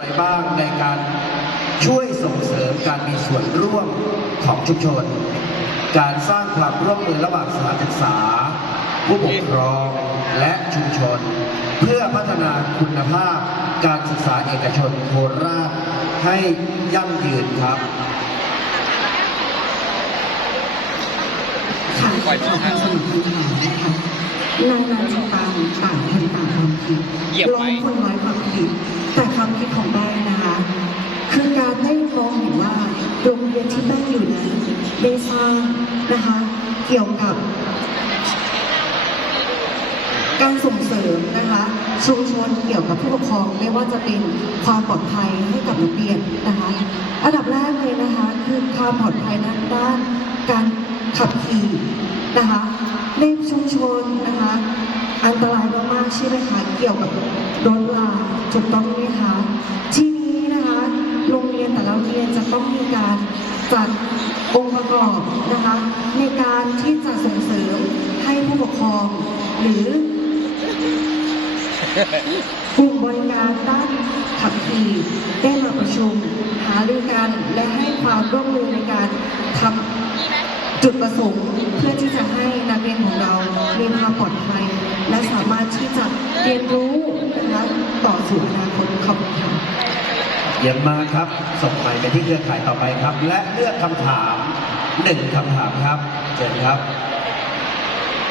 อะไรบ้างในการช่วยส่งเสริมการมีส่วนร่วมของชุมชน การสร้างความร่วมมือระหว่างสถานศึกษา ผู้ปกครองและชุมชน เพื่อพัฒนาคุณภาพการศึกษาเอกชนโคราชให้ยั่งยืนครับค่ะขอความสนุกคำถามนะคะนานาจิตตังต่างคนต่างความคิดเหยียบร้อไว้ยคนร้อยความคิด กับการส่งเสริมนะคะชุมชนเกี่ยวกับผู้ปกครองไม่ว่าจะเป็นความปลอดภัยให้กับนักเรียนนะคะอันดับแรกเลยนะคะคือความปลอดภัยทางด้านการขับขี่นะคะในชุมชนนะคะอันตรายมากๆใช่ไหมคะเกี่ยวกับรถลาถูกต้องไหมคะที่นี้นะคะโรงเรียนแต่ละโรงเรียนจะต้องมีการจัด องค์ประกอบนะคะในการที่จะส่งเสริมให้ผู้ปกครอง หรือกลุ่มบริการด้านขับขี่ได้มาประชุมหารือกันและให้ความร่วมมือในการทำจุดประสงค์เพื่อที่จะให้นักเรียนของเรามีความปลอดภัย และสามารถที่จะเรียนรู้นะคะต่อสู่อนาคตขอบคุณค่ะเยี่ยมมากครับ ส่งไปไปที่เครือข่ายต่อไปครับ และเลือกคำถามหนึ่งคำถามครับเชิญครับ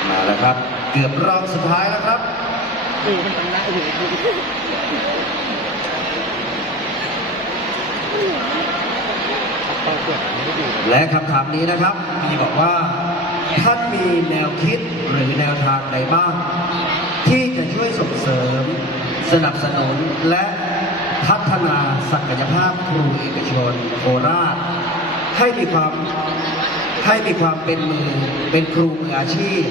มาแล้วครับ เกือบรอบสุดท้ายแล้วครับเออมันทำได้โอ้โหตอนเกิดไม่ได้ดูและคำถามนี้นะครับ มีบอกว่า ท่านมีแนวคิดหรือแนวทางใดบ้าง ที่จะช่วยส่งเสริม สนับสนุนและ พัฒนาศักยภาพครูเอกชนโคราช ให้มีความให้มีความเป็นมือเป็นครูมืออาชีพ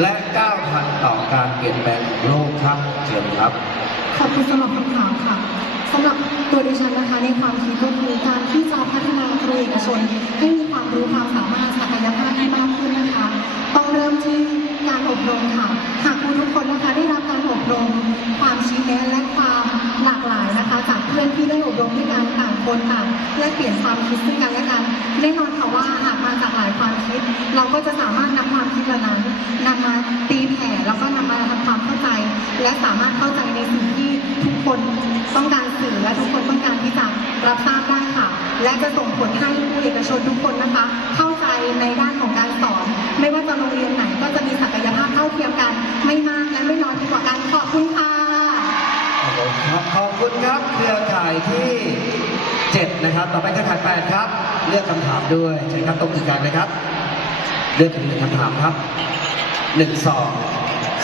และก้าวทันต่อการเปลี่ยนแปลงของโลกครับเชิญครับ ขอบคุณสำหรับคำถามค่ะสำหรับตัวดิฉันนะคะในความคิดก็คือการที่จะพัฒนาครูเอกชน ให้มีความรู้ความสามารถศักยภาพที่มากขึ้นนะคะ ต้องเริ่มที่การอบรมค่ะหากครูทุกคนนะคะ กันต่างคนต่าแลกเปลี่ยนความคิดซึ่งกันและกันแน่นอนค่ะว่าหากมาจากหลายความคิด เราก็จะสามารถนำความคิดเหล่านั้นนำมาตีแผ่แล้วก็นำมาทำความเข้าใจ และสามารถเข้าใจในสิ่งที่ทุกคนต้องการสื่อและทุกคนต้องการที่จะรับทราบได้ค่ะ และจะส่งผลให้ผู้เอกชนทุกคนนะคะ เข้าใจในด้านของการสอน ไม่ว่าจะโรงเรียนไหนก็จะมีศักยภาพเท่าเทียมกัน ไม่มากและไม่น้อยไปกว่ากันขอบคุณค่ะขอบคุณครับเครือข่ายที่ เจ็ดนะครับ ต่อไปเครือข่ายแปดครับ เลือกคำถามด้วยใช่ครับตรงกลางนะครับ เลือกถึงหนึ่งคำถามครับหนึ่งสอง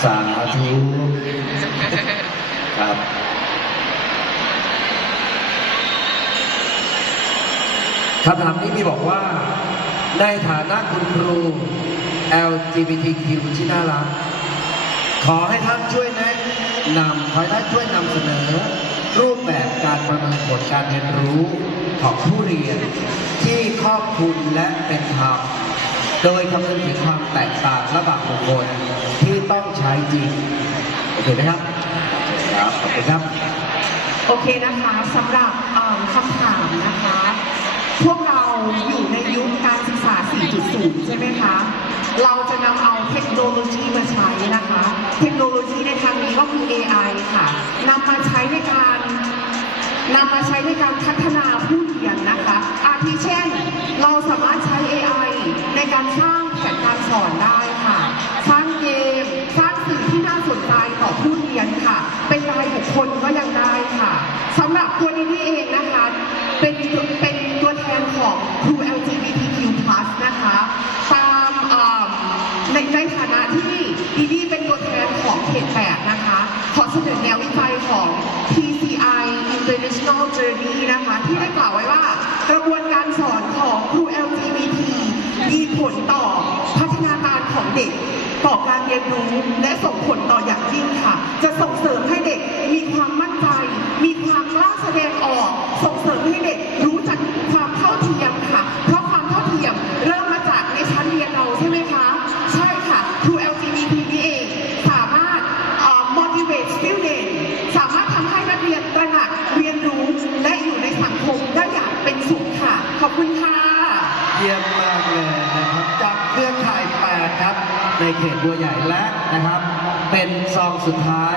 สาธุครับคำถามนี้มีบอกว่า ในฐานะคุณครู LGBTQ ที่น่ารัก ขอให้ท่านช่วยแนะนำขอให้ท่านช่วยนำเสนอ การเรียนรู้ของผู้เรียนที่ครอบคลุมและเป็นธรรมโดยคำนึงถึงความแตกต่างระหว่างบุคคลที่ต้องใช้จริงโอเคไหมครับครับขอบคุณครับ โอเคนะคะสำหรับคำถามนะคะ พวกเราอยู่ในยุคการศึกษา 4.0 ใช่ไหมคะ เราจะนำเอาเทคโนโลยีมาใช้นะคะ เทคโนโลยีในทางนี้ก็คือ AI ค่ะนำมาใช้ในการ นำมาใช้ในการพัฒนาผู้เรียนนะคะ อาทิเช่น เราสามารถใช้ AI ในการสร้างแผนการสอนได้ค่ะ สร้างเกม สร้างสื่อที่น่าสนใจต่อผู้เรียนค่ะ เป็นรายบุคคลก็ยังได้ค่ะสำหรับตัวนี้นี่เองนะคะ เป็นเป็นตัวแทนของครู LGBTQ+ นะคะ ตามเอ่อในในฐานะที่ดีดีเป็นตัวแทนของเขตแปดนะคะ ขอเสนอแนววิจัยของ TCI International Journey นะคะที่ได้กล่าวไว้ว่ากระบวนการสอนของครู LGBT มีผลต่อพัฒนาการของเด็ก ต่อการเรียนรู้และส่งผลต่ออย่างยิ่งค่ะ จะส่งเสริมให้เด็กมีความมั่นใจ มีความกล้าแสดงออก ส่งเสริมให้เด็ก ขอบคุณค่ะ เยี่ยมมากเลยนะครับจากเครือข่าย8ครับ ในเขตบัวใหญ่และนะครับ เป็นซองสุดท้าย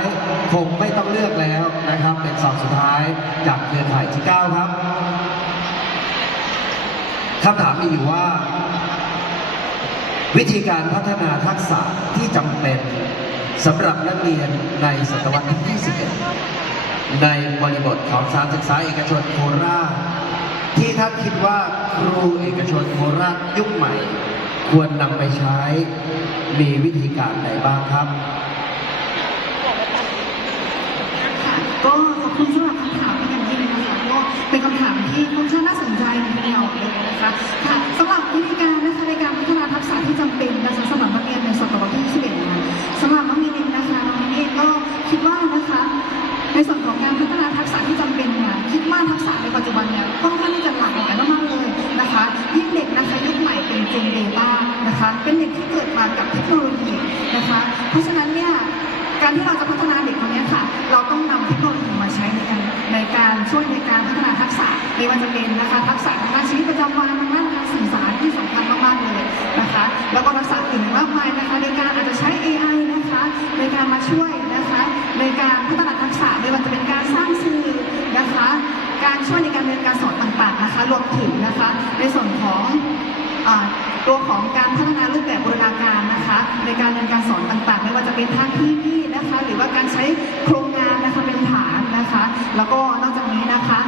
คงไม่ต้องเลือกแล้วนะครับ เป็นซองสุดท้ายจากเครือข่ายที่9ครับคำถามมีอยู่ว่า วิธีการพัฒนาทักษะที่จำเป็นสำหรับนักเรียนในศตวรรษที่ 21 ในบริบทของสถานศึกษาเอกชนโคราช ที่ท่านคิดว่าครูเอกชนโคราชยุคใหม่ ควรนำไปใช้ มีวิธีการใดบ้างครับ ค่ะก็ขอบคุณสำหรับคำถามเป็นอย่างยิ่งนะคะก็เป็นคำถามที่ค่อนข้างน่าสนใจทีเดียวเลยนะคะค่ะสำหรับวิธีการนะคะในการพัฒนาทักษะที่จำเป็น นะคะ เป็นเด็กที่เกิดมากับเทคโนโลยีนะคะ เพราะฉะนั้นเนี่ยการที่เราจะพัฒนาเด็กคนนี้ค่ะ เราต้องนำเทคโนโลยีมาใช้ในการในการช่วยในการพัฒนาทักษะไม่ว่าจะเป็นนะคะทักษะทางด้านชีวิตประจำวันทางด้านการสื่อสารที่สำคัญมากๆเลยนะคะ แล้วก็ทักษะอื่นมากมายนะคะ ในการอาจจะใช้ AI นะคะ ในการมาช่วยนะคะ ในการพัฒนาทักษะไม่ว่าจะเป็นการสร้างสื่อนะคะ การช่วยในการเรียนการสอนต่างๆนะคะ รวมถึงนะคะในส่วนของ ตัวของการพัฒนารูปแบบบูรณาการนะคะ ในการเรียนการสอนต่างๆ ไม่ว่าจะเป็นทางที่นี่นะคะ หรือว่าการใช้โครงงานนะคะเป็นฐานนะคะ แล้วก็นอกจากนี้นะคะ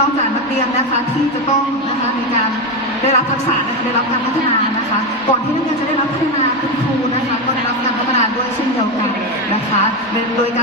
นอกจากนักเรียนนะคะที่จะต้องนะคะในการได้รับทักษะนะคะได้รับการพัฒนานะคะ ก่อนที่นักเรียนจะได้รับพัฒนาคุณครูนะคะก็ได้รับการพัฒนาด้วยเช่นเดียวกันนะคะโดยโดยการ